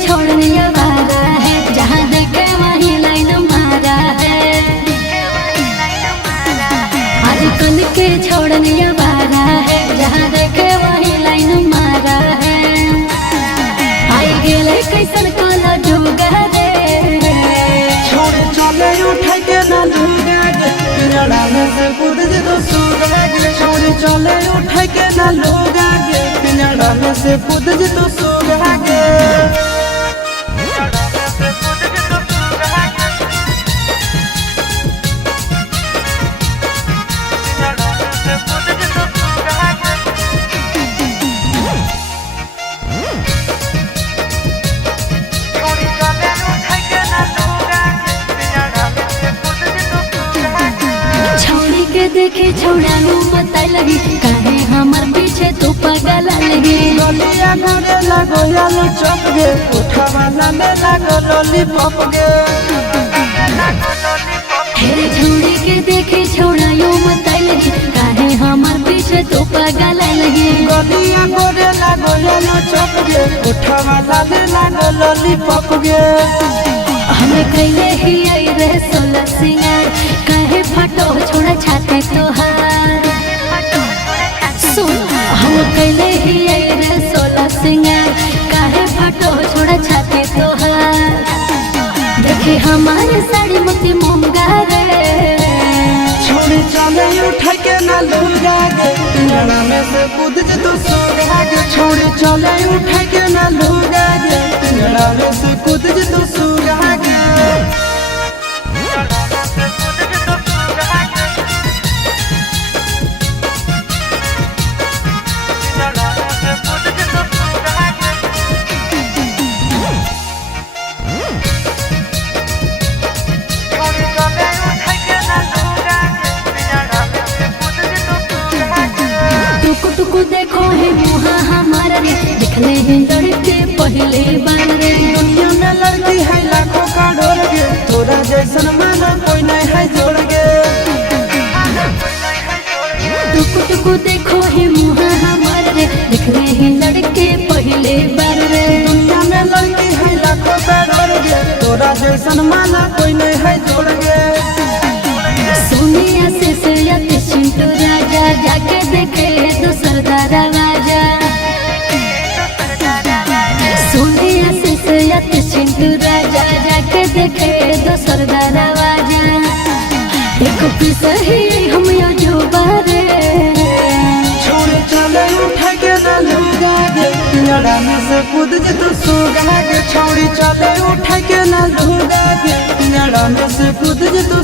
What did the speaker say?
छोड़ने वाला है जहाँ देखे वहीं लाइन मारा है। आजकल के छोड़ने वाला है जहाँ देखे वहीं लाइन मारा है। आई गेले कैसन काला जुगा रे छोड़ चले उठा के ना लूगा गे पिंजड़ा में से कूद जे तो सूगा गे। छोड़ चले उठा के ना लूगा गे पिंजड़ा में से कूद जे तो सूगा गे। देखे छोड़ा बता लगी काहे हमार पीछे तू पागल लगी। गलिया करे लगो आलू चप गे उठा वाला में लगो लॉलीपॉप गे। हेरे छोड़ी के देखे छोड़ा बता लगी काहे हमार पीछे तू पागल लगी। गलिया करे लगो आलू चप गे उठा वाला में लगो लॉलीपॉप गे। हमें कैले ही आई रे सोलह सिंगार काहे फटो छोड़ा छाते तोहार। सुन हम कैले ही आई रे सोलह सिंगार काहे फटो छोड़ा छाते तोहार। देखे हमारे साड़ी मोती मूंगा रे छोड़ी चले उठा के ना लूगा गे पिंजड़ा में से कूद जे तो सूगा गे। छोड़ी चले उठा के ना लूगा गे पिंजड़ा में से कूद जे तो सूगा गे। टुकु देखो है मुहा हमारा रे दिखले हैं लड़के पहले बार रे। दुनिया में लड़की है लाखों करोड़ गे तोरा जैसन माना कोई नहीं है जोड़ गे। टुकु देखो है मुहा हमारा रे दिखले हैं लड़के पहले बार रे। दुनिया में लड़की है लाखों करोड़ गे तोरा जैसन माना कोई नहीं है जोड़ गे। सोनिया से यति चिंटू राजा जाके देखे दूसर दरवाजा। सोनिया से यति चिंटू राजा जाके देखे दूसर दरवाजा। एक पीस ही हम जो बारे छोड़ चले उठा के ना लूगा गे पिंजड़ा में से कूद जे तो सूगा गे। छोड़ी चले उठा के ना लूगा गे पिंजड़ा में से कूद जे तो